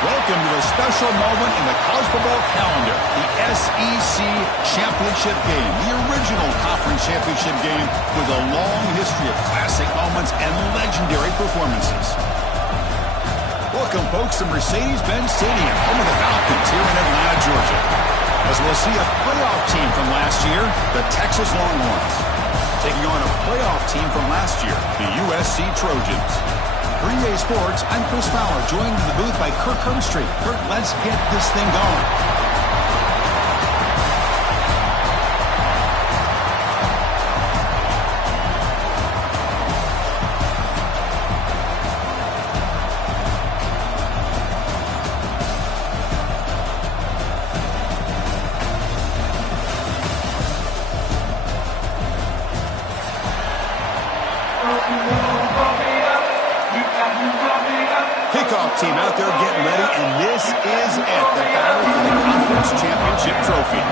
Welcome to a special moment in the college football calendar, the SEC Championship Game, the original conference championship game with a long history of classic moments and legendary performances. Welcome, folks, to Mercedes-Benz Stadium, home of the Falcons here in Atlanta, Georgia. As we'll see a playoff team from last year, the Texas Longhorns, taking on a playoff team from last year, the USC Trojans. For EA Sports, I'm Chris Fowler, joined in the booth by Kirk Herbstreit. Kirk, let's get this thing going. Kickoff team out there getting ready, and this is it, the battle for the conference championship trophy.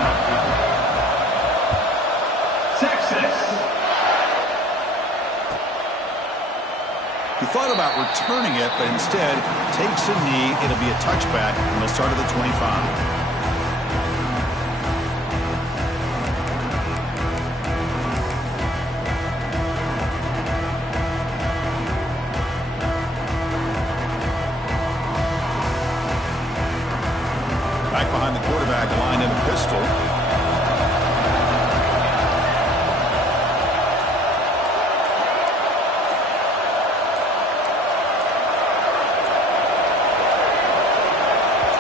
Texas. He thought about returning it, but instead takes a knee. It'll be a touchback, and they'll start at the 25. Back behind the quarterback, line in a pistol.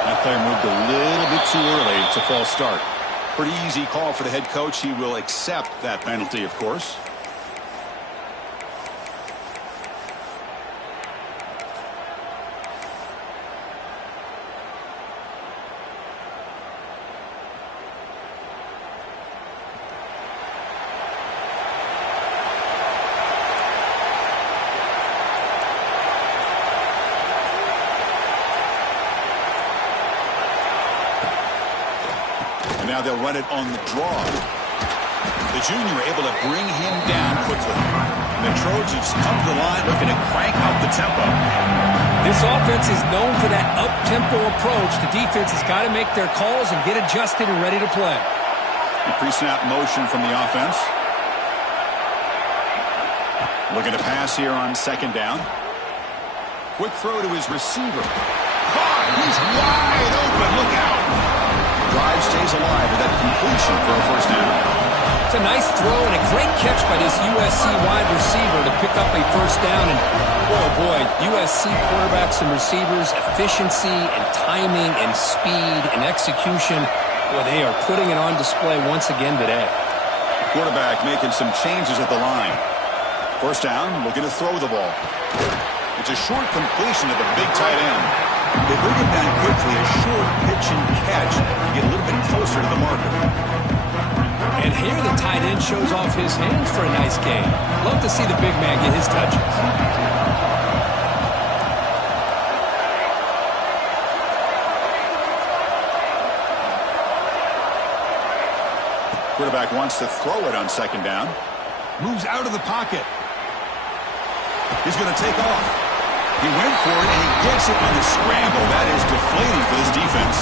That player moved a little bit too early. It's a false start. Pretty easy call for the head coach. He will accept that penalty, of course. Now they'll run it on the draw. The junior able to bring him down quickly. And the Trojans come to the line looking to crank up the tempo. This offense is known for that up-tempo approach. The defense has got to make their calls and get adjusted and ready to play. The pre-snap motion from the offense. Looking to pass here on second down. Quick throw to his receiver. Caught! He's wide open. Look out! Drive stays alive with that completion for a first down. It's a nice throw and a great catch by this USC wide receiver to pick up a first down. And, oh boy, USC quarterbacks and receivers, efficiency and timing and speed and execution, boy, they are putting it on display once again today. Quarterback making some changes at the line. First down, looking to throw the ball. It's a short completion to the big tight end. They bring it down quickly, a short pitch and catch to get a little bit closer to the marker. And here the tight end shows off his hands for a nice game. Love to see the big man get his touches. Quarterback wants to throw it on second down. Moves out of the pocket. He's going to take off. He went for it, and he gets it on the scramble. That is deflating for this defense.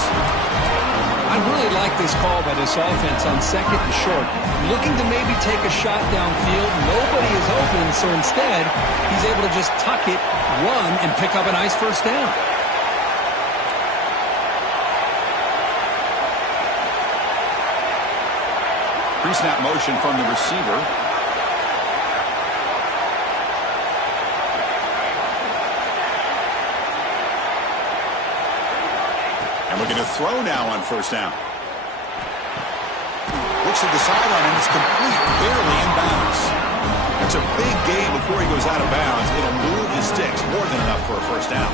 I really like this call by this offense on second and short. Looking to maybe take a shot downfield. Nobody is open, so instead, he's able to just tuck it, run, and pick up a nice first down. Pre-snap motion from the receiver. Looking to throw now on first down. Looks at the sideline, and it's complete, barely in bounds. It's a big gain before he goes out of bounds. It'll move the sticks, more than enough for a first down.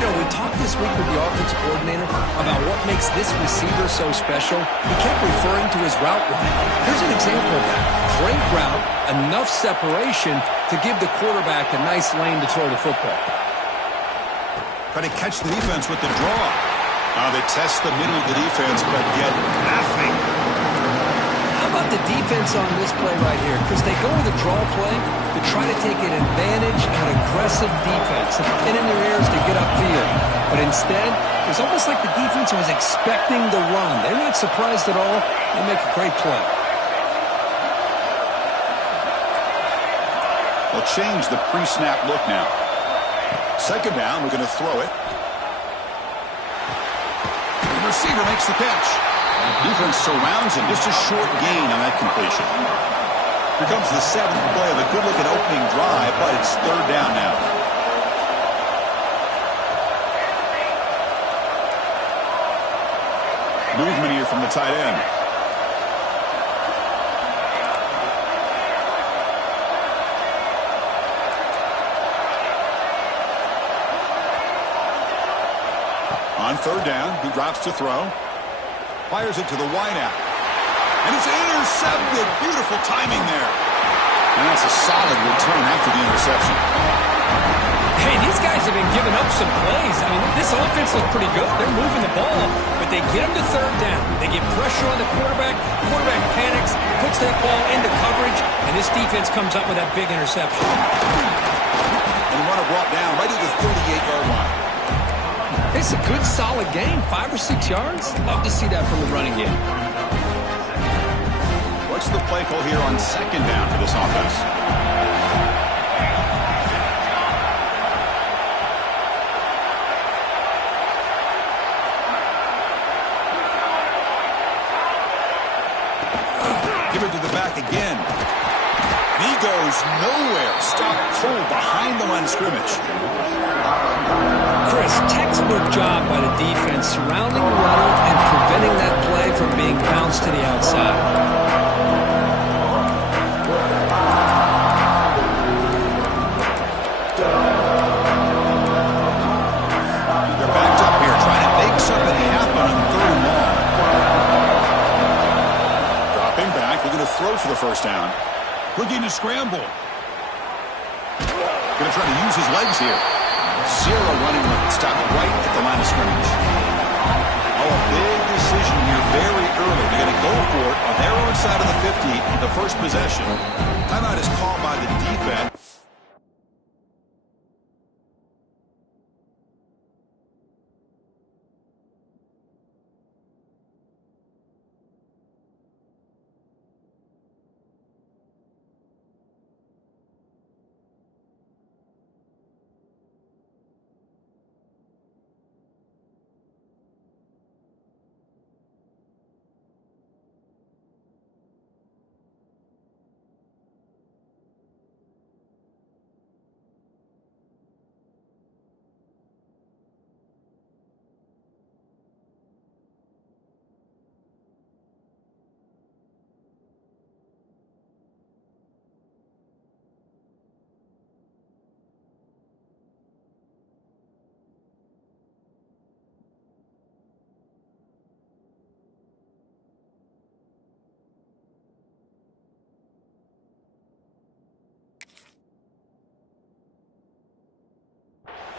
You know, we talked this week with the offensive coordinator about what makes this receiver so special. He kept referring to his route running. Here's an example of that. Great route, enough separation to give the quarterback a nice lane to throw the football. Try to catch the defense with the draw. They test the middle of the defense, but get nothing. How about the defense on this play right here? Because they go with a draw play to try to take an advantage, an aggressive defense, and pin in their ears to get upfield. But instead, it's almost like the defense was expecting the run. They're not surprised at all. They make a great play. They'll change the pre-snap look now. Second down, we're going to throw it. The receiver makes the catch. Defense surrounds him. Just a short gain on that completion. Here comes the seventh play of a good-looking opening drive, but it's third down now. Movement here from the tight end. On third down, he drops to throw. Fires it to the wideout. And it's intercepted. Beautiful timing there. And that's a solid return after the interception. Hey, these guys have been giving up some plays. I mean, this offense looks pretty good. They're moving the ball, but they get them to third down. They get pressure on the quarterback. Quarterback panics, puts that ball into coverage, and this defense comes up with that big interception. And runner brought down right at the 38-yard line. It's a good, solid game. 5 or 6 yards. Love to see that from the running game. What's the play call here on second down for this offense? Give it to the back again. And he goes nowhere. Stopped cold behind the line of scrimmage. Chris, textbook job by the defense surrounding the runner and preventing that play from being bounced to the outside. They're backed up here trying to make something happen on third and long. Dropping back, looking to throw for the first down. Looking to scramble. Going to try to use his legs here. Zero running room. Stopped right at the line of scrimmage. Oh, a big decision here very early. They're going to go for it on their own side of the 50, the first possession. Timeout is called by the defense.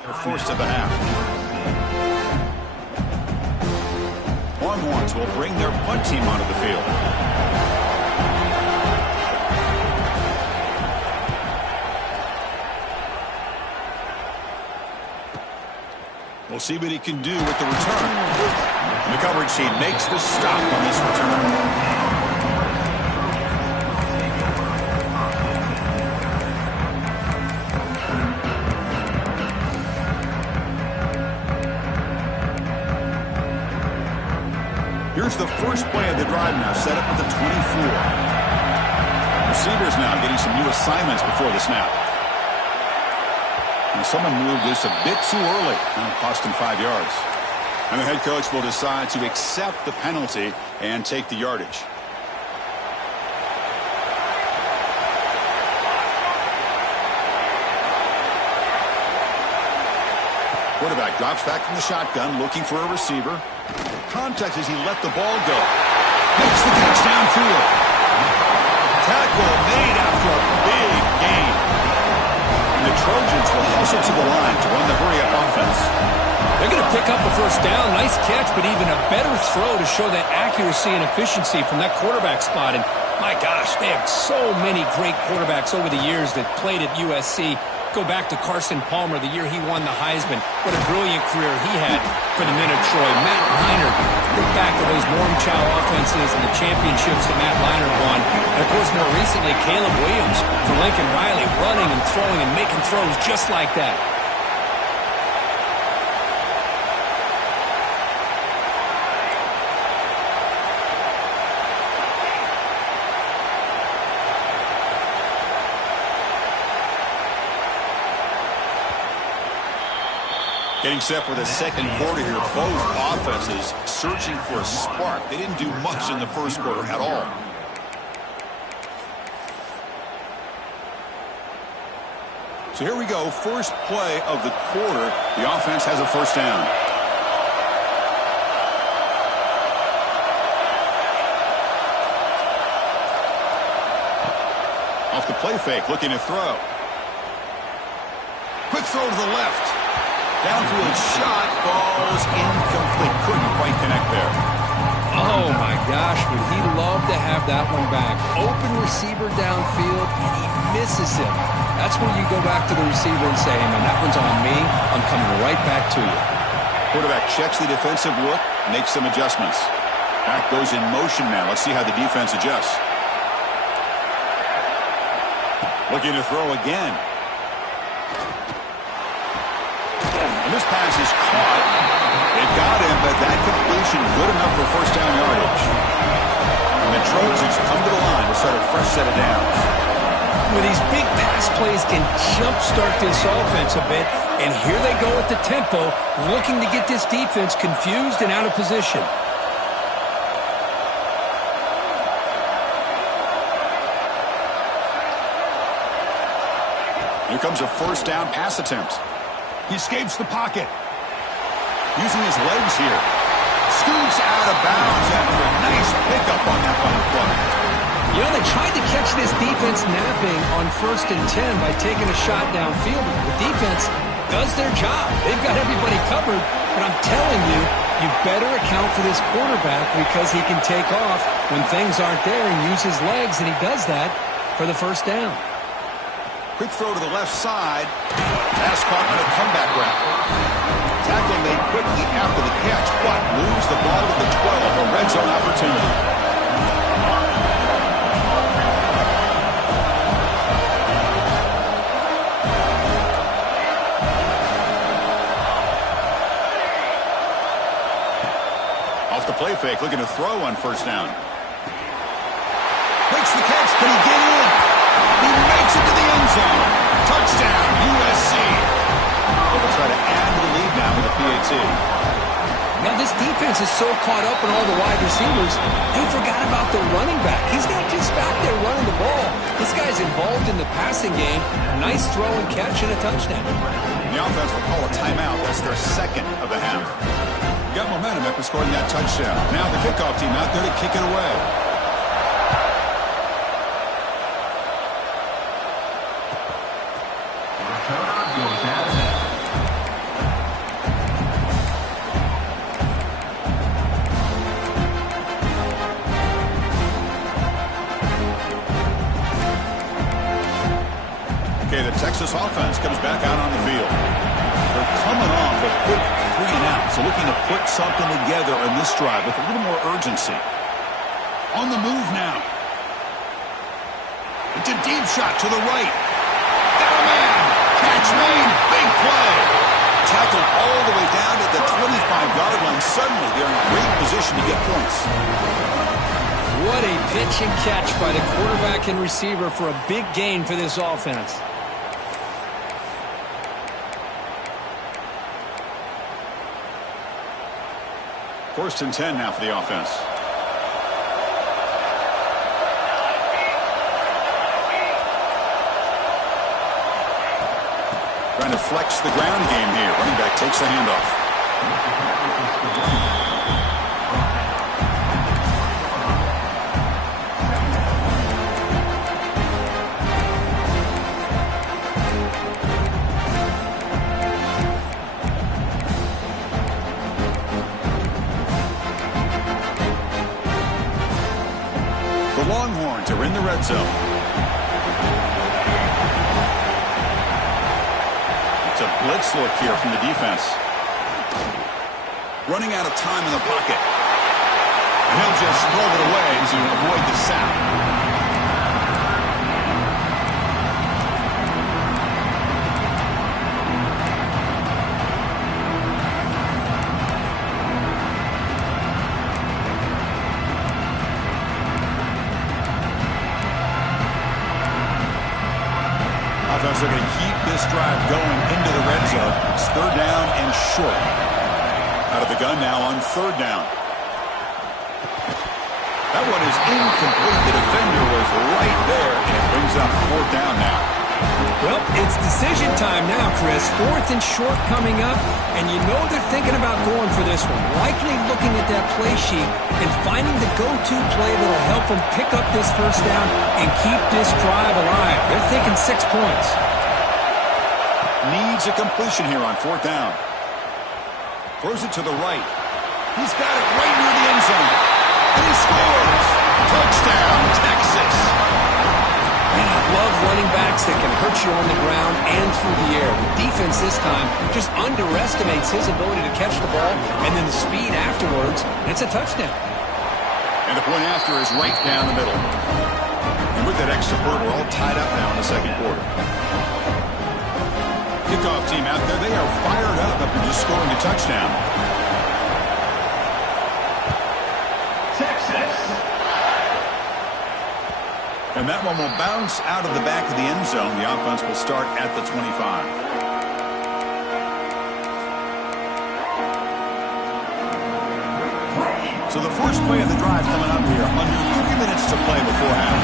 They're forced to the half. Longhorns will bring their punt team onto the field. We'll see what he can do with the return. The coverage team makes the stop on this return. Here's the first play of the drive now, set up at the 24. Receivers now getting some new assignments before the snap. And someone moved this a bit too early, and it cost him 5 yards. And the head coach will decide to accept the penalty and take the yardage. Quarterback drops back from the shotgun, looking for a receiver. Context as he let the ball go. Makes the catch downfield. Tackle made after a big gain. And the Trojans will hustle to the line to run the hurry-up offense. They're going to pick up a first down. Nice catch, but even a better throw to show that accuracy and efficiency from that quarterback spot. And my gosh, they have so many great quarterbacks over the years that played at USC. Go back to Carson Palmer, the year he won the Heisman. What a brilliant career he had for the men of Troy. Matt Leinart, look back to those Norm Chow offenses and the championships that Matt Leinart won. And, of course, more recently, Caleb Williams for Lincoln Riley, running and throwing and making throws just like that. Getting set for the second quarter here. Both offenses searching for a spark. They didn't do much in the first quarter at all. So here we go. First play of the quarter. The offense has a first down. Off the play fake, looking to throw. Quick throw to the left. Downfield shot falls incomplete. Couldn't quite connect there. Oh, my gosh. Would he love to have that one back. Open receiver downfield, and he misses him. That's when you go back to the receiver and say, hey, man, that one's on me. I'm coming right back to you. Quarterback checks the defensive look, makes some adjustments. Back goes in motion now. Let's see how the defense adjusts. Looking to throw again. This pass is caught. It got him, but that completion good enough for first down yardage. And the Trojans come to the line to start a fresh set of downs. Well, these big pass plays can jumpstart this offense a bit, and here they go at the tempo, looking to get this defense confused and out of position. Here comes a first down pass attempt. He escapes the pocket. Using his legs here. Scoots out of bounds after a nice pickup on that one play. You know, they tried to catch this defense napping on 1st and 10 by taking a shot downfield. The defense does their job. They've got everybody covered. But I'm telling you, you better account for this quarterback because he can take off when things aren't there and use his legs, and he does that for the first down. Quick throw to the left side. Pass caught on a comeback route. Tackle made quickly after the catch, but moves the ball to the 12. A red zone opportunity. Off the play fake, looking to throw on first down. Makes the catch. Can he get in? He makes it to the end zone. Touchdown, USC. They'll try to add to the lead now with a PAT. Now, this defense is so caught up in all the wide receivers, they forgot about the running back. He's not just back there running the ball. This guy's involved in the passing game. A nice throw and catch and a touchdown. The offense will call a timeout. That's their second of the half. Got momentum after scoring that touchdown. Now the kickoff team out there to kick it away. Okay, the Texas offense comes back out on the field. They're coming off a quick 3-and-out, so looking to put something together on this drive with a little more urgency. On the move now. It's a deep shot to the right. Got a man. Catch made. Big play. Tackled all the way down to the 25-yard line. Suddenly, they're in great position to get points. What a pitch and catch by the quarterback and receiver for a big gain for this offense. First and 10 now for the offense. Trying to flex the ground game here. Running back takes the handoff. The Longhorns are in the red zone. It's a blitz look here from the defense. Running out of time in the pocket. And he'll just throw it away to avoid the sack. Offense looking to keep this drive going into the red zone. It's third down and short. Out of the gun now on third down. That one is incomplete. The defender was right there, and it brings up fourth down now. Well, it's decision time now, Chris. Fourth and short coming up, and you know they're thinking about going for this one. Likely looking at that play sheet and finding the go-to play that will help them pick up this first down and keep this drive alive. They're thinking 6 points. Needs a completion here on fourth down. Throws it to the right. He's got it right near the end zone. And he scores! Touchdown, Texas! Man, I love running backs that can hurt you on the ground and through the air. The defense this time just underestimates his ability to catch the ball, and then the speed afterwards, and it's a touchdown. And the point after is right down the middle. And with that extra point, we're all tied up now in the second quarter. Kickoff team out there, they are fired up after just scoring a touchdown. And that one will bounce out of the back of the end zone. The offense will start at the 25. So the first play of the drive coming up here. Under 3 minutes to play before half.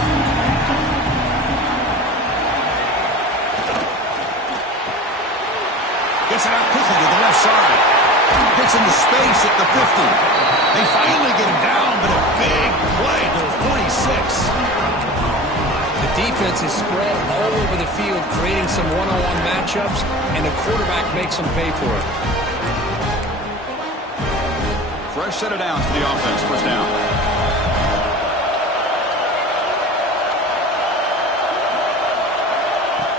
Gets it out quickly to the left side. Gets into space at the 50. They finally get him down, but a big play to the 46. The defense is spread all over the field, creating some one-on-one matchups, and the quarterback makes them pay for it. Fresh set of downs for the offense. First down.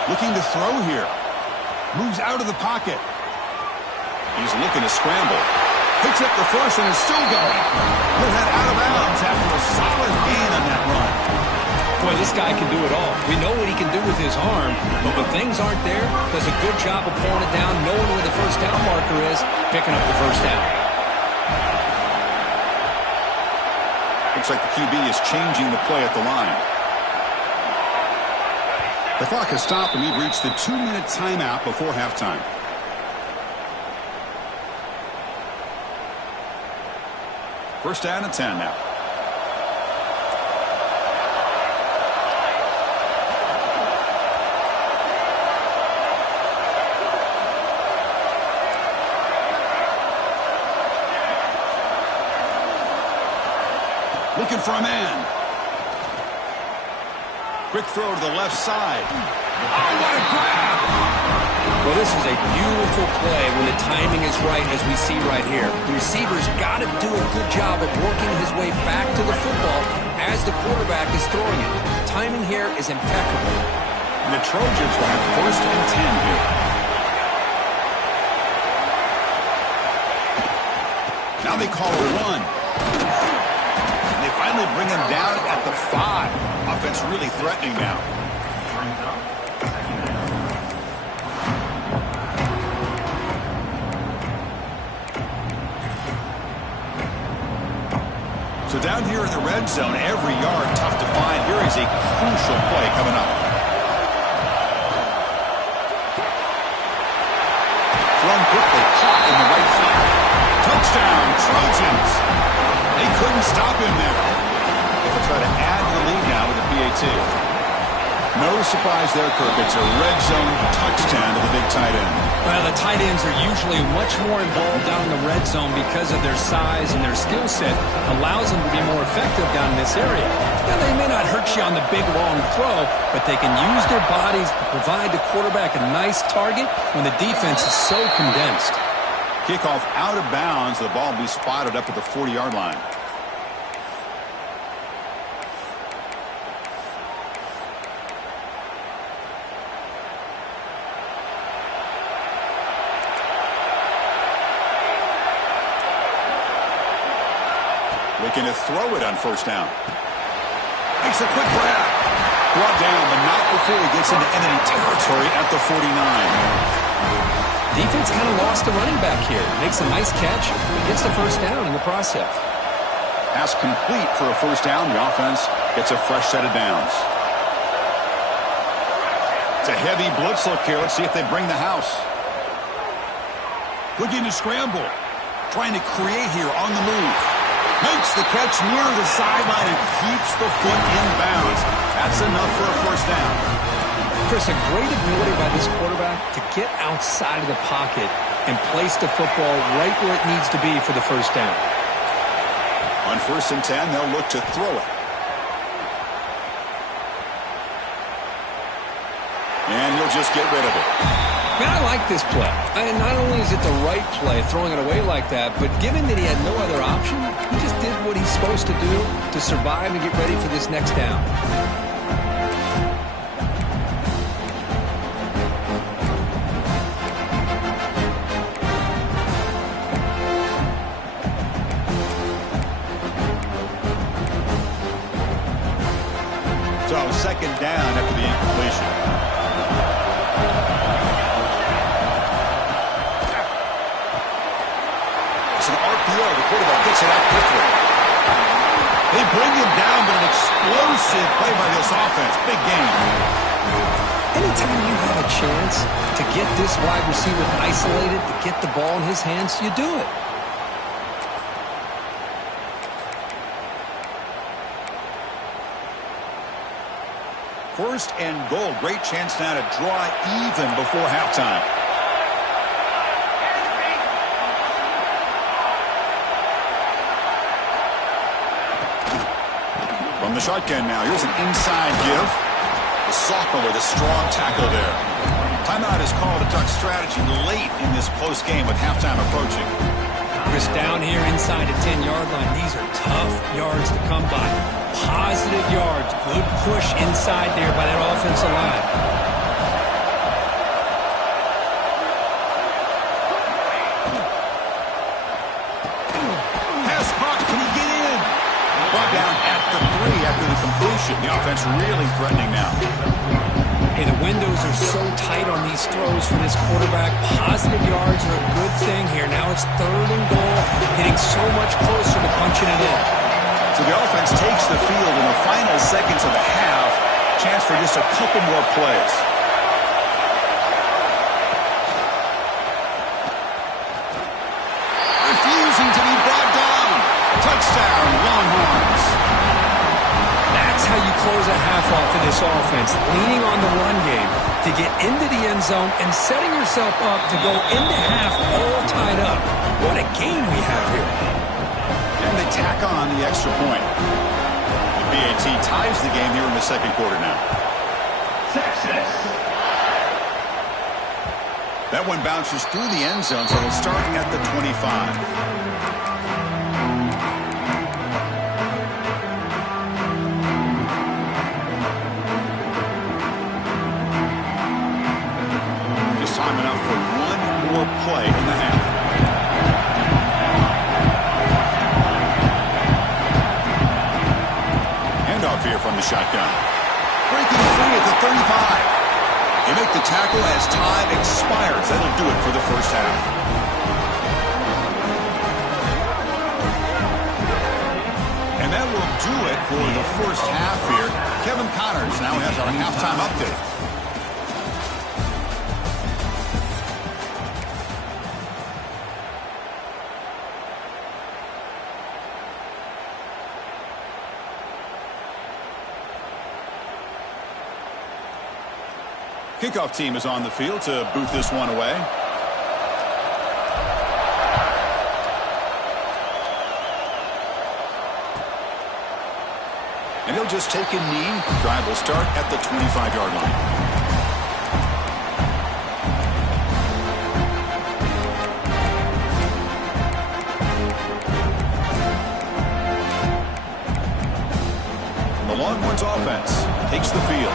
Looking to throw here. Moves out of the pocket. He's looking to scramble. Picks up the first and is still going. He'll head out of bounds after a solid gain on that run. Boy, this guy can do it all. We know what he can do with his arm, but when things aren't there, does a good job of pulling it down, knowing where the first down marker is, picking up the first down. Looks like the QB is changing the play at the line. The clock has stopped, and we've reached the 2-minute timeout before halftime. First down and 10 now. Looking for a man. Quick throw to the left side. Oh, what a grab! Well, this is a beautiful play when the timing is right, as we see right here. The receiver's got to do a good job of working his way back to the football as the quarterback is throwing it. Timing here is impeccable. And the Trojans will have first and 10 here. Now they call a run. And they finally bring him down at the 5. Offense really threatening now. So down here in the red zone, every yard tough to find. Here is a crucial play coming up. Thrown quickly, caught in the right flat. Touchdown, Trojans. They couldn't stop him there. They'll try to add to the lead now with a PAT. No surprise there, Kirk. It's a red zone touchdown to the big tight end. Well, the tight ends are usually much more involved down in the red zone because of their size and their skill set allows them to be more effective down in this area. Now, they may not hurt you on the big, long throw, but they can use their bodies to provide the quarterback a nice target when the defense is so condensed. Kickoff out of bounds. The ball will be spotted up at the 40-yard line. Looking to throw it on first down. Makes a quick grab. Brought down, but not before he gets into enemy territory at the 49. Defense kind of lost the running back here. Makes a nice catch. Gets the first down in the process. Pass complete for a first down. The offense gets a fresh set of downs. It's a heavy blitz look here. Let's see if they bring the house. Looking to scramble. Trying to create here on the move. Makes the catch near the sideline and keeps the foot in bounds. That's enough for a first down. Chris, a great ability by this quarterback to get outside of the pocket and place the football right where it needs to be for the first down. On 1st and 10, they'll look to throw it. And he'll just get rid of it. Man, I like this play. Not only is it the right play, throwing it away like that, but given that he had no other option, he just did what he's supposed to do to survive and get ready for this next down. So, second down after the incompletion. The quarterback gets it out quickly. They bring him down, but an explosive play by this offense. Big game. Anytime you have a chance to get this wide receiver isolated, to get the ball in his hands, you do it. First and goal. Great chance now to draw even before halftime. From the shotgun now. Here's an inside give. The sophomore with a strong tackle there. Timeout is called to talk strategy late in this close game with halftime approaching. Chris, down here inside the 10-yard line, these are tough yards to come by. Positive yards. Good push inside there by that offensive line. Pass caught. Can he get in? Brought down at the 3 after the completion. The offense really threatening now. Hey, the windows are so tight on these throws for this quarterback. Positive yards are a good thing here. Now it's 3rd and goal, getting so much closer to punching it in. So the offense takes the field in the final seconds of the half. Chance for just a couple more plays. Refusing to be brought down. Touchdown, Longhorns. That's how you close a half off of this offense, leaning on the run game to get into the end zone and setting yourself up to go into half all tied up. What a game we have here. And they tack on the extra point. The BAT ties the game here in the second quarter now. Texas. That one bounces through the end zone, so it'll start at the 25. Time enough for one more play in the half. Handoff here from the shotgun. Breaking free at the 35. They make the tackle as time expires. That'll do it for the first half. And that will do it for the first half here. Kevin Connors now has our halftime update. Kickoff team is on the field to boot this one away. And he'll just take a knee. Drive will start at the 25-yard line. Longhorns offense takes the field.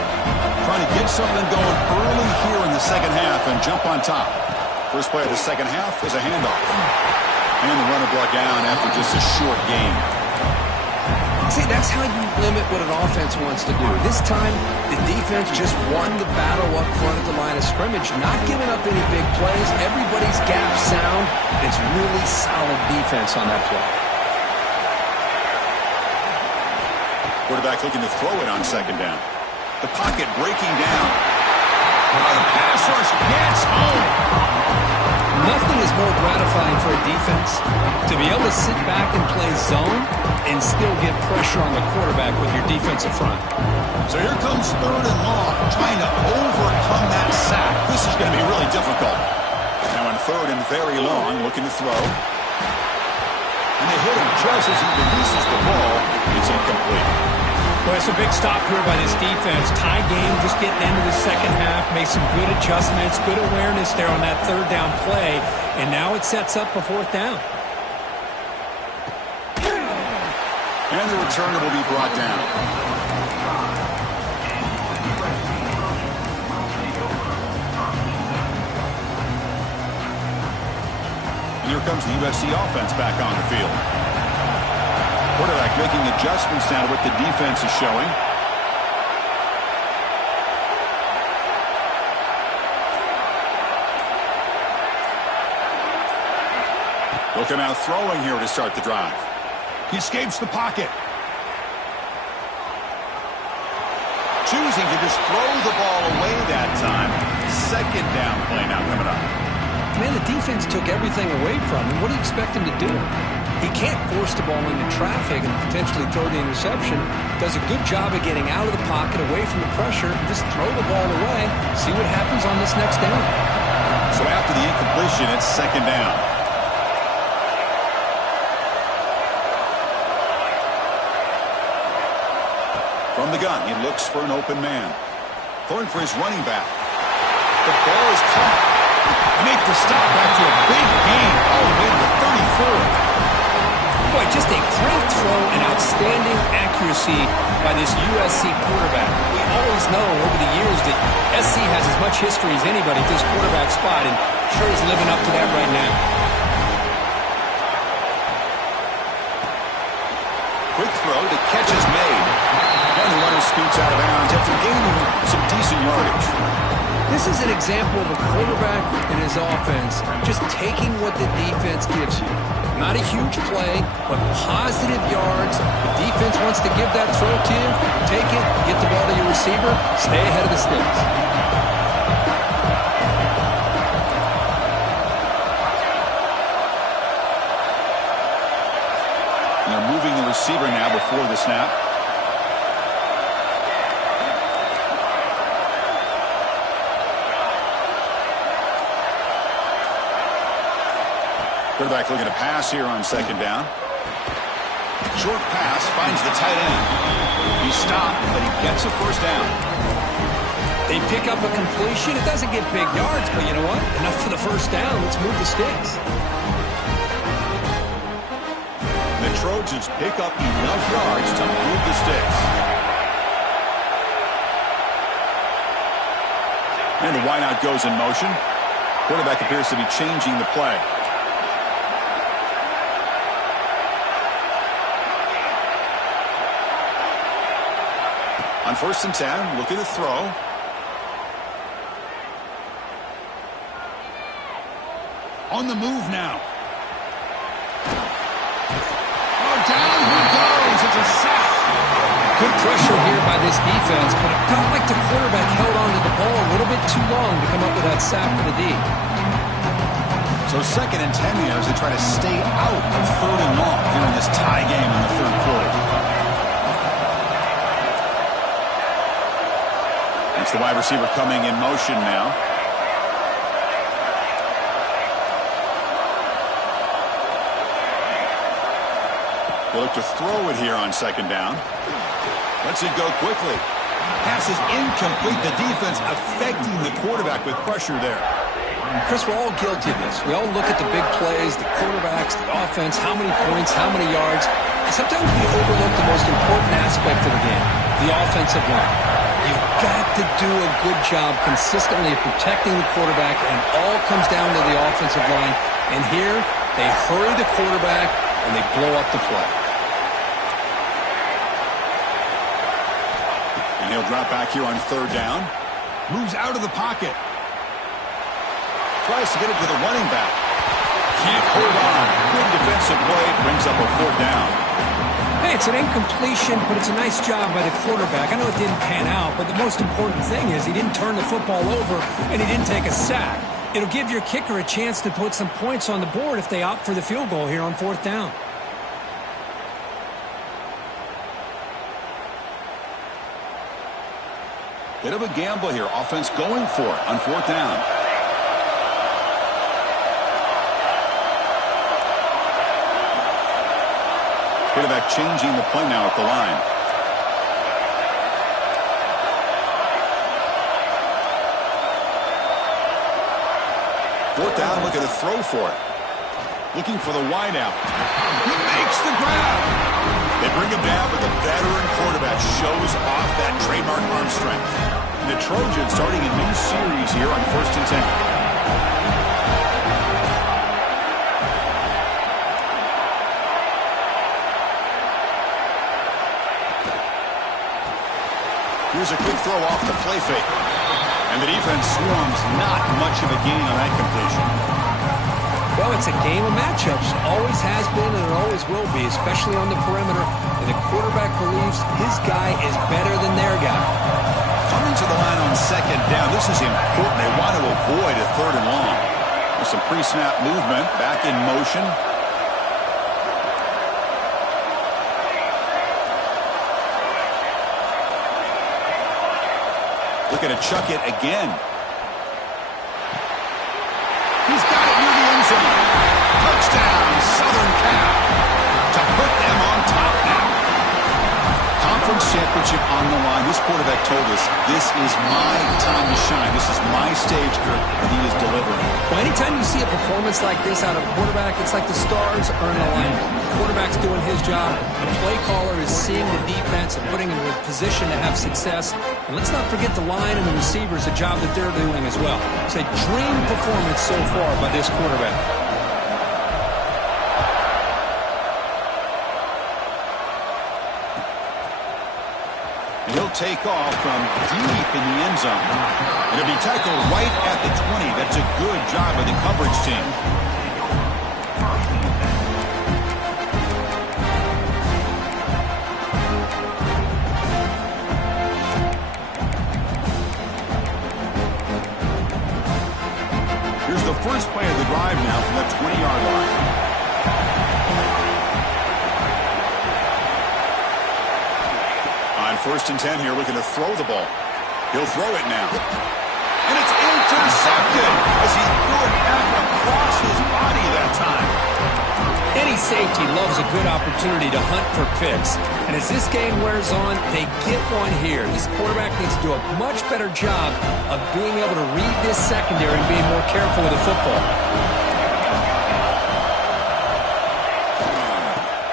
Trying to get something going early here in the second half and jump on top. First play of the second half is a handoff. And the runner brought down after just a short gain. See, that's how you limit what an offense wants to do. This time, the defense just won the battle up front at the line of scrimmage, not giving up any big plays. Everybody's gap sound. It's really solid defense on that play. Quarterback looking to throw it on second down. The pocket breaking down. The pass rush gets home. Nothing is more gratifying for a defense to be able to sit back and play zone and still get pressure on the quarterback with your defensive front. So here comes third and long, trying to overcome that sack. This is going to be really difficult. Now on third and very long, looking to throw. And they hit him just as he releases the ball. It's incomplete. Well, it's a big stop here by this defense. Tie game, just getting into the second half. Made some good adjustments, good awareness there on that third down play. And now it sets up a fourth down. And the returner will be brought down. And here comes the USC offense back on the field. Quarterback making adjustments now to what the defense is showing. He'll come out throwing here to start the drive. He escapes the pocket. Choosing to just throw the ball away that time. Second down play now coming up. Man, the defense took everything away from him. What do you expect him to do? He can't force the ball into traffic and potentially throw the interception. Does a good job of getting out of the pocket, away from the pressure, just throw the ball away, see what happens on this next down. So after the incompletion, it's second down. From the gun, he looks for an open man. Throwing for his running back. The ball is caught. Make the stop after a big gain all the way to the 34. Boy, just a great throw and outstanding accuracy by this USC quarterback. We always know over the years that SC has as much history as anybody at this quarterback spot, and sure is living up to that right now. Quick throw, the catch is made. And the runner scoots out of bounds after gaining some decent yardage. This is an example of a quarterback and his offense just taking what the defense gives you. Not a huge play, but positive yards. The defense wants to give that throw to you. Take it, get the ball to your receiver, stay ahead of the sticks. They're moving the receiver now before the snap. Quarterback looking to pass here on second down. Short pass finds the tight end. He stopped, but he gets a first down. They pick up a completion. It doesn't get big yards, but you know what? Enough for the first down. Let's move the sticks. The Trojans pick up enough yards to move the sticks. And the wideout goes in motion. Quarterback appears to be changing the play. On first and 10, looking to throw. On the move now. Oh, down he goes. It's a sack. Good pressure here by this defense, but it felt like the quarterback held on to the ball a little bit too long to come up with that sack for the D. So second and 10 here as they try to stay out of third and long here in this tie game in the third quarter. The wide receiver coming in motion now. They look to throw it here on second down. Lets it go quickly. Pass is incomplete. The defense affecting the quarterback with pressure there. Chris, we're all guilty of this. We all look at the big plays, the quarterbacks, the offense, how many points, how many yards. And sometimes we overlook the most important aspect of the game, the offensive line. You've got to do a good job consistently protecting the quarterback, and it all comes down to the offensive line. And here, they hurry the quarterback, and they blow up the play. And he'll drop back here on third down. Moves out of the pocket. Tries to get it to the running back. Can't hold on. Good defensive play. Brings up a fourth down. Hey, it's an incompletion, but it's a nice job by the quarterback. I know it didn't pan out, but the most important thing is he didn't turn the football over and he didn't take a sack. It'll give your kicker a chance to put some points on the board if they opt for the field goal here on fourth down. Bit of a gamble here. Offense going for it on fourth down. Quarterback changing the play now at the line. Fourth down, looking to throw for it. Looking for the wide out. He makes the grab. They bring him down, but the veteran quarterback shows off that trademark arm strength. And the Trojans starting a new series here on 1st and 10. Here's a quick throw off the play fake. And the defense swarms. Not much of a gain on that completion. Well, it's a game of matchups. Always has been and it always will be, especially on the perimeter. And the quarterback believes his guy is better than their guy. Coming to the line on second down. This is important. They want to avoid a third and long. There's some pre-snap movement. Back in motion. Looking to chuck it again. He's got it near the end zone. Touchdown, Southern Cal. To put them on top now. Conference championship on the line. This quarterback told us, this is my time to shine. This is my stage, Kirk, and he is delivering. Well, anytime you see a performance like this out of a quarterback, it's like the stars are in alignment. The quarterback's doing his job. The play caller is seeing the defense and putting him in a position to have success. And let's not forget the line and the receivers, the job that they're doing as well. It's a dream performance so far by this quarterback. He'll take off from deep in the end zone. It'll be tackled right at the 20. That's a good job by the coverage team. Here's the first play of the drive now from the 20-yard line. On 1st and 10 here, looking to throw the ball. He'll throw it now. And it's intercepted as he threw it back across his body that time. Any safety loves a good opportunity to hunt for picks. And as this game wears on, they get one here. This quarterback needs to do a much better job of being able to read this secondary and being more careful with the football.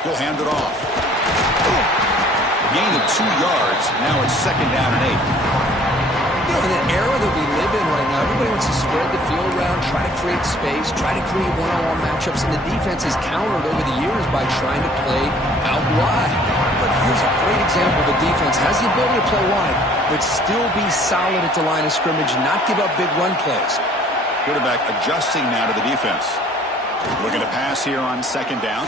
He'll hand it off. Gain of 2 yards. Now it's second down and 8. You know, in the era that we live in right now, everybody wants to spread the field around, try to create space, try to create one-on-one matchups, and the defense is countered over the years by trying to play out wide. But here's a great example of a defense has the ability to play wide, but still be solid at the line of scrimmage, not give up big run plays. Quarterback adjusting now to the defense. Looking to pass here on second down.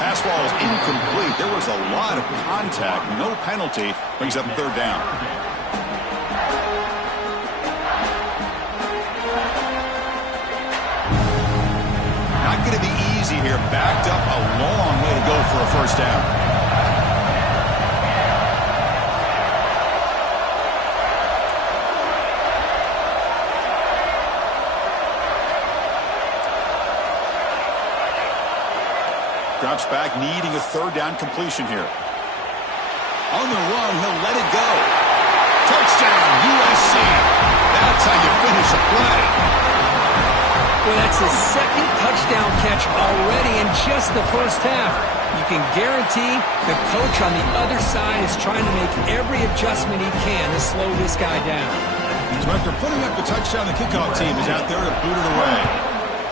Pass ball is incomplete. There was a lot of contact. No penalty. Brings up third down. Not going to be easy here. Backed up a long way to go for a first down. drops back, needing a third down completion here. On the run, he'll let it go. Touchdown, USC. That's how you finish a play. Well, that's his second touchdown catch already in just the first half. You can guarantee the coach on the other side is trying to make every adjustment he can to slow this guy down. So after putting up the touchdown, the kickoff team is out there to boot it away.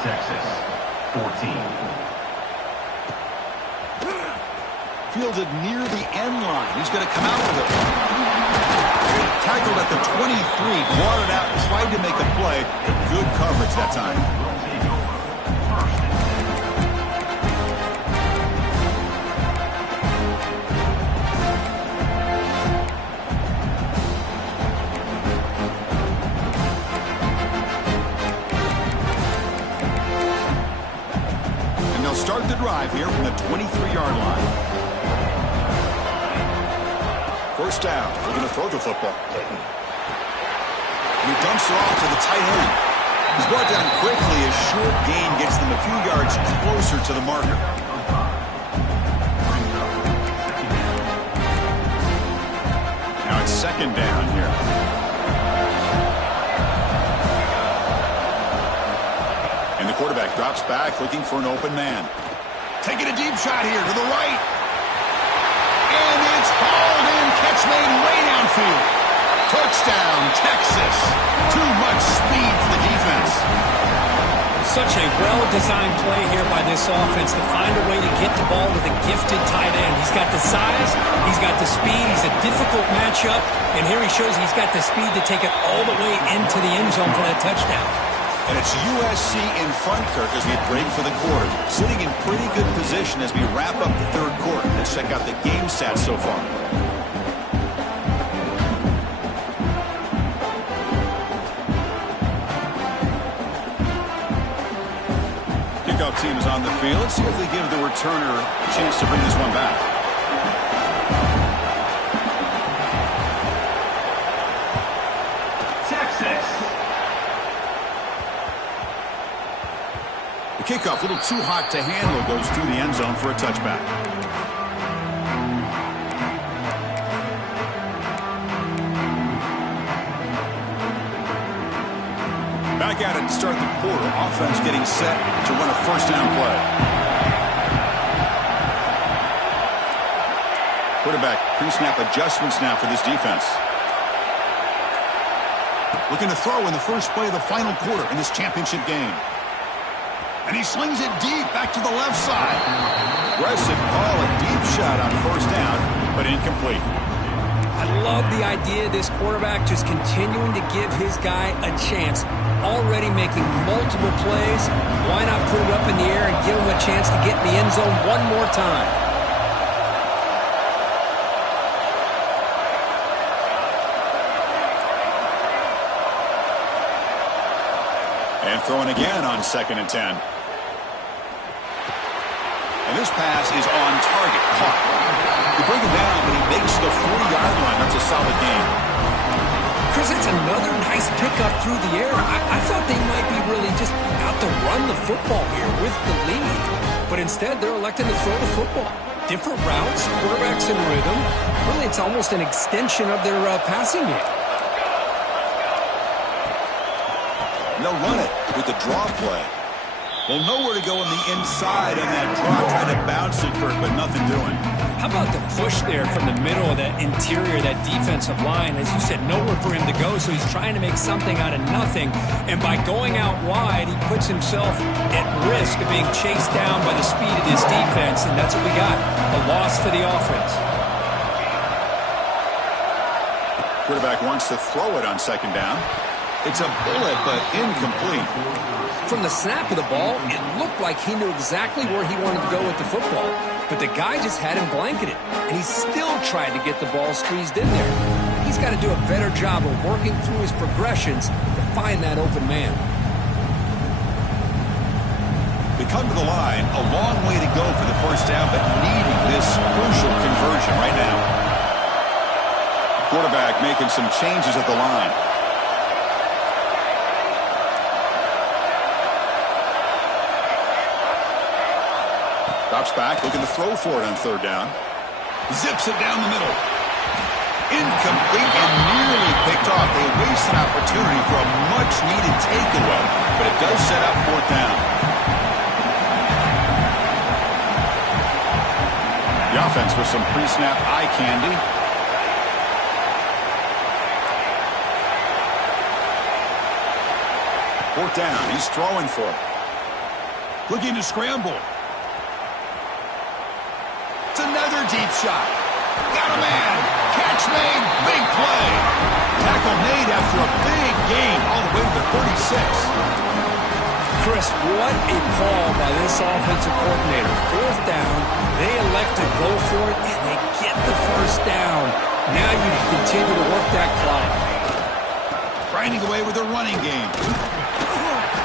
Texas, 14. Fielded near the end line. He's going to come out with it. Tackled at the 23, brought it out, tried to make a play. Good coverage that time. And they'll start the drive here from the 23-yard line. First down. We're going to throw the football. And he dumps it off to the tight end. He's brought down quickly. A short gain gets them a few yards closer to the marker. Now it's second down here. And the quarterback drops back, looking for an open man. Taking a deep shot here to the right. And it's hauled in. Catch made way downfield. Touchdown, Texas. Too much speed for the defense. Such a well-designed play here by this offense to find a way to get the ball to the gifted tight end. He's got the size. He's got the speed. He's a difficult matchup. And here he shows he's got the speed to take it all the way into the end zone for that touchdown. And it's USC in front, Kirk, as we break for the quarter. Sitting in pretty good position as we wrap up the third quarter. Let's check out the game stats so far. Kickoff team is on the field. Let's see if they give the returner a chance to bring this one back. Kickoff, a little too hot to handle, goes through the end zone for a touchback. Back at it to start the quarter. Offense getting set to run a first down play. Quarterback pre-snap adjustments now for this defense. Looking to throw in the first play of the final quarter in this championship game. And he slings it deep back to the left side. Aggressive call, a deep shot on first down, but incomplete. I love the idea of this quarterback just continuing to give his guy a chance. Already making multiple plays. Why not put it up in the air and give him a chance to get in the end zone one more time? And throwing again on 2nd and 10. And this pass is on target. Caught. They bring him down, but he makes the 40-yard line. That's a solid game. Chris, it's another nice pickup through the air. I thought they might be really just out to run the football here with the lead. But instead, they're electing to throw the football. Different routes, quarterbacks in rhythm. Really, it's almost an extension of their passing game. They'll run it with the draw play. Well, nowhere to go on the inside on that draw. Trying to bounce it, Kirk, but nothing doing. How about the push there from the middle of that interior, that defensive line? As you said, nowhere for him to go, so he's trying to make something out of nothing. And by going out wide, he puts himself at risk of being chased down by the speed of this defense, and that's what we got, a loss for the offense. Quarterback wants to throw it on 2nd down. It's a bullet, but incomplete. From the snap of the ball, it looked like he knew exactly where he wanted to go with the football. But the guy just had him blanketed, and he still tried to get the ball squeezed in there. He's got to do a better job of working through his progressions to find that open man. They come to the line, a long way to go for the first down, but needing this crucial conversion right now. Quarterback making some changes at the line. Drops back, looking to throw for it on third down. Zips it down the middle. Incomplete and nearly picked off. They waste an opportunity for a much-needed takeaway, but it does set up fourth down. The offense with some pre-snap eye candy. Fourth down. He's throwing for it. Looking to scramble. It's another deep shot. Got a man. Catch made. Big play. Tackle made after a big gain all the way to the 36. Chris, what a call by this offensive coordinator. Fourth down. They elect to go for it, and they get the first down. Now you can continue to work that clock. Grinding away with a running game.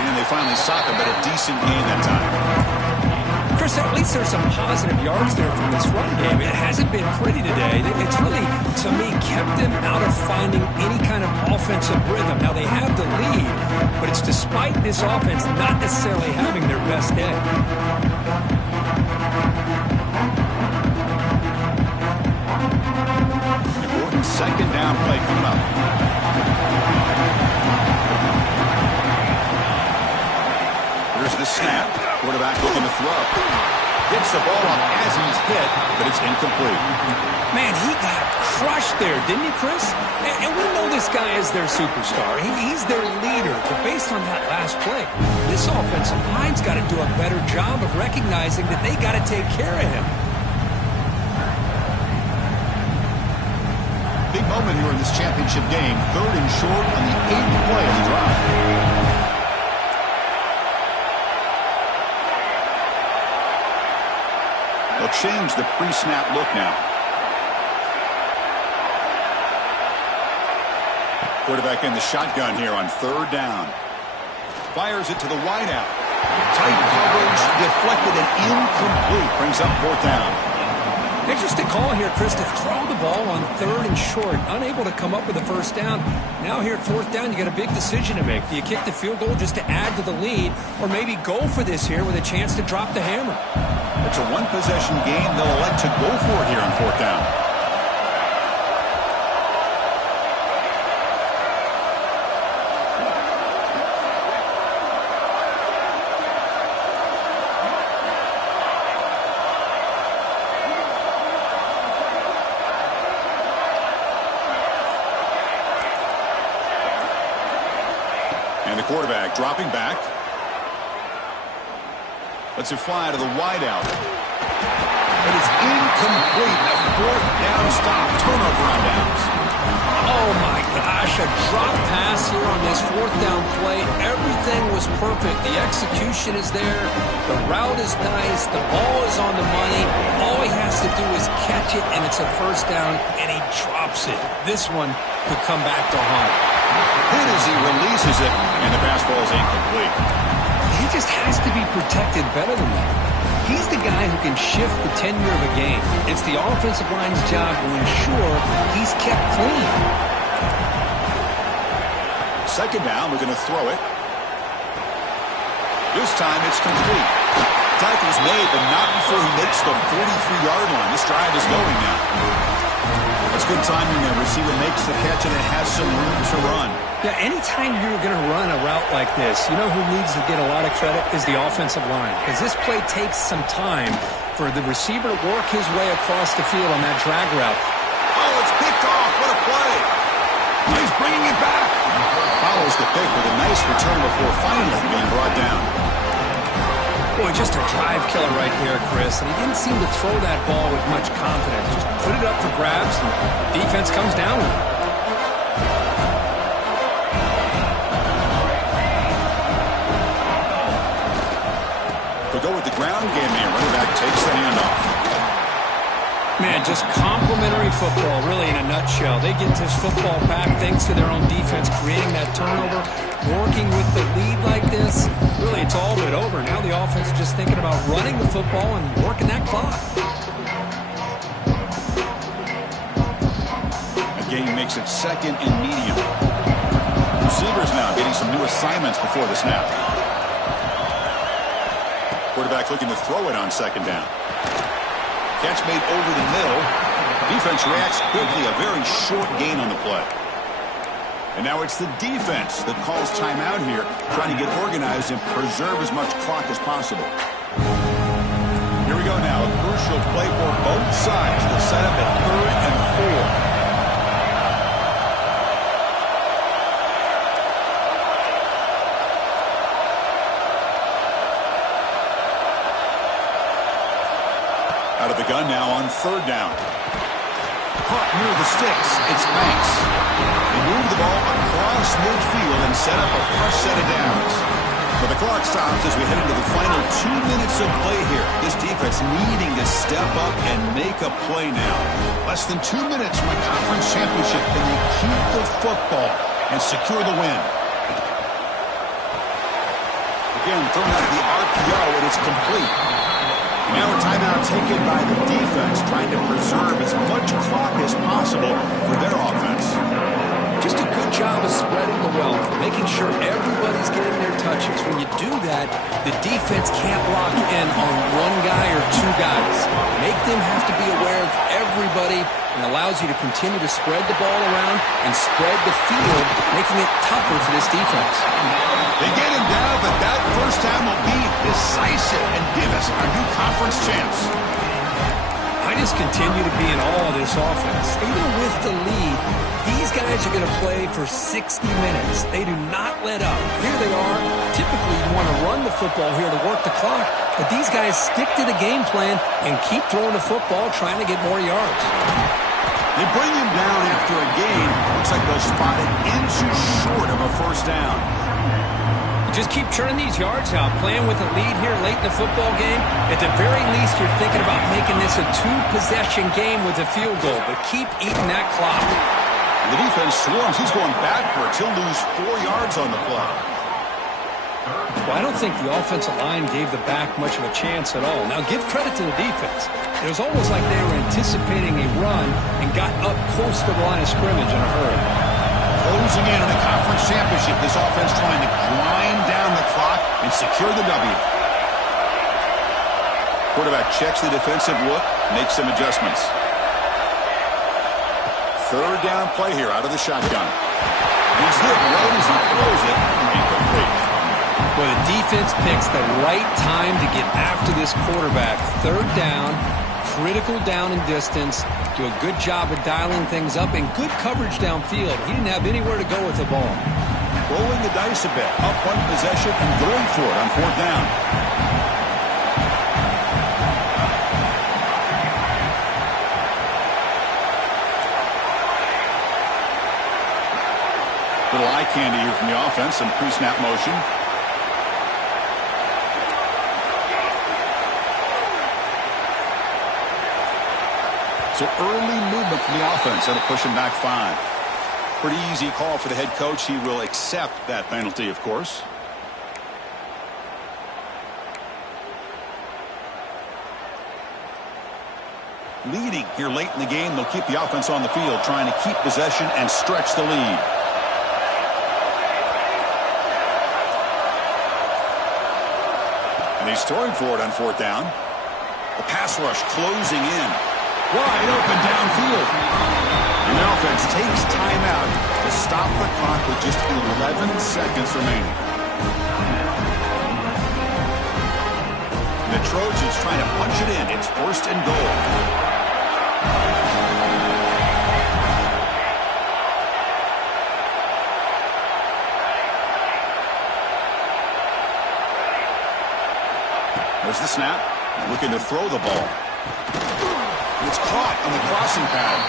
And they finally sock him, but a decent gain that time. Chris, at least there's some positive yards there from this run game. It hasn't been pretty today. It's really, to me, kept them out of finding any kind of offensive rhythm. Now, they have the lead, but it's despite this offense not necessarily having their best day. Important second down play coming up. Here's the snap. Quarterback looking to throw. Gets the ball up as he's hit, but it's incomplete. Man, he got crushed there, didn't he, Chris? And we know this guy is their superstar. He's their leader. But based on that last play, this offensive line's got to do a better job of recognizing that they got to take care of him. Big moment here in this championship game. Third and short on the 8th play of the drive. They'll change the pre-snap look now. Quarterback in the shotgun here on third down. Fires it to the wideout. Tight coverage, deflected and incomplete. Brings up fourth down. Interesting call here, Chris, to throw the ball on third and short. Unable to come up with a first down. Now here at fourth down, you got a big decision to make. Do you kick the field goal just to add to the lead, or maybe go for this here with a chance to drop the hammer? It's a one-possession game. They'll elect to go for it here on fourth down. And the quarterback dropping back. Lets it fly to the wideout. But it's incomplete. A fourth down stop. Turnover on downs. Oh, my gosh. A drop pass here on this fourth down play. Everything was perfect. The execution is there. The route is nice. The ball is on the money. All he has to do is catch it, and it's a first down, and he drops it. This one could come back to haunt. Hit as he releases it, and the pass ball is incomplete. He just has to be protected better than that. He's the guy who can shift the tenure of a game. It's the offensive line's job to ensure he's kept clean. Second down, we're going to throw it. This time it's complete. Tackle's made, but not before he makes the 43-yard line. This drive is going now. That's good timing there. Receiver makes the catch, and it has some room to run. Yeah, anytime you're going to run a route like this, you know who needs to get a lot of credit is the offensive line. Because this play takes some time for the receiver to work his way across the field on that drag route. Oh, it's picked off. What a play. He's bringing it back. Follows the pick with a nice return before finally being brought down. Boy, just a drive killer right there, Chris. And he didn't seem to throw that ball with much confidence. Just put it up for grabs, and the defense comes down with it. To go with the ground game here, running back takes the handoff. Man, just complimentary football, really, in a nutshell. They get this football back thanks to their own defense, creating that turnover, working with the lead like this. Really, it's all but over. Now the offense is just thinking about running the football and working that clock. Again, makes it second and medium. Receivers now getting some new assignments before the snap. Quarterback looking to throw it on second down. Catch made over the middle. Defense reacts quickly. A very short gain on the play. And now it's the defense that calls timeout here, trying to get organized and preserve as much clock as possible. Here we go now. A crucial play for both sides. The setup at 3rd and 4. Out of the gun now on 3rd down. Caught near the sticks. It's Banks. They move the ball across midfield and set up a fresh set of downs. But the clock stops as we head into the final 2 minutes of play here. This defense needing to step up and make a play now. Less than 2 minutes from a conference championship. Can they keep the football and secure the win? Again, thrown out of the RPO, and it's complete. Now a timeout taken by the defense, trying to preserve as much clock as possible for their offense. Just a good job of spreading the wealth, making sure everybody's getting their touches. When you do that, the defense can't lock in on one guy or 2 guys. Make them have to be aware of everybody, and allows you to continue to spread the ball around and spread the field, making it tougher for this defense. They get him down, but that first down will be decisive and give us our new conference champs. I just continue to be in awe of this offense. Even with the lead, these guys are going to play for 60 minutes. They do not let up. Here they are. Typically, you want to run the football here to work the clock, but these guys stick to the game plan and keep throwing the football, trying to get more yards. They bring him down after a gain. Looks like they'll spot it inches short of a first down. Just keep churning these yards out, playing with a lead here late in the football game. At the very least, you're thinking about making this a 2-possession game with a field goal, but keep eating that clock. The defense swarms. He's going backwards. He'll lose 4 yards on the play. Well, I don't think the offensive line gave the back much of a chance at all. Now, give credit to the defense. It was almost like they were anticipating a run and got up close to the line of scrimmage in a hurry. Closing in on a conference championship, this offense trying to grind down the clock and secure the W. Quarterback checks the defensive look, makes some adjustments. 3rd down play here out of the shotgun. He's hit right as he throws it, incomplete. Well, the defense picks the right time to get after this quarterback. 3rd down, critical down and distance. Do a good job of dialing things up and good coverage downfield. He didn't have anywhere to go with the ball. Rolling the dice a bit, up 1 possession and going for it on 4th down. Little eye candy here from the offense, some pre-snap motion. So early movement from the offense. That'll push him back 5. Pretty easy call for the head coach. He will accept that penalty, of course. Leading here late in the game. They'll keep the offense on the field, trying to keep possession and stretch the lead. And he's throwing for it on 4th down. The pass rush closing in. Wide open downfield. And the offense takes timeout to stop the clock with just 11 seconds remaining. The Trojans trying to punch it in. It's 1st and goal. There's the snap. Looking to throw the ball. It's caught on the crossing pattern.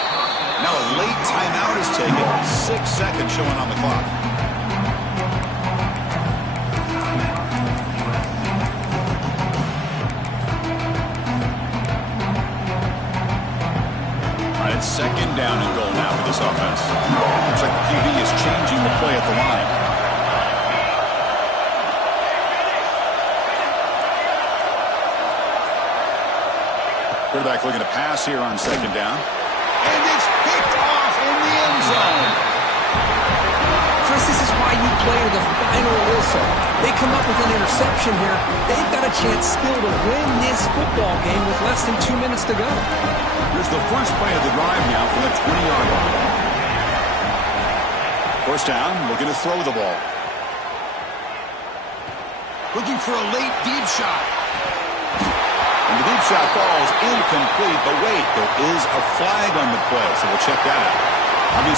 Now a late timeout is taken. 6 seconds showing on the clock. All right, it's 2nd down and goal now for this offense. Looks like the QB is changing the play at the line. Quarterback looking to pass here on 2nd down. And it's picked off in the end zone. Chris, this is why you play to the final whistle. They come up with an interception here. They've got a chance still to win this football game with less than 2 minutes to go. Here's the first play of the drive now from the 20-yard line. First down, looking to throw the ball. Looking for a late deep shot. And the deep shot falls incomplete, but wait, there is a flag on the play, so we'll check that out. Obviously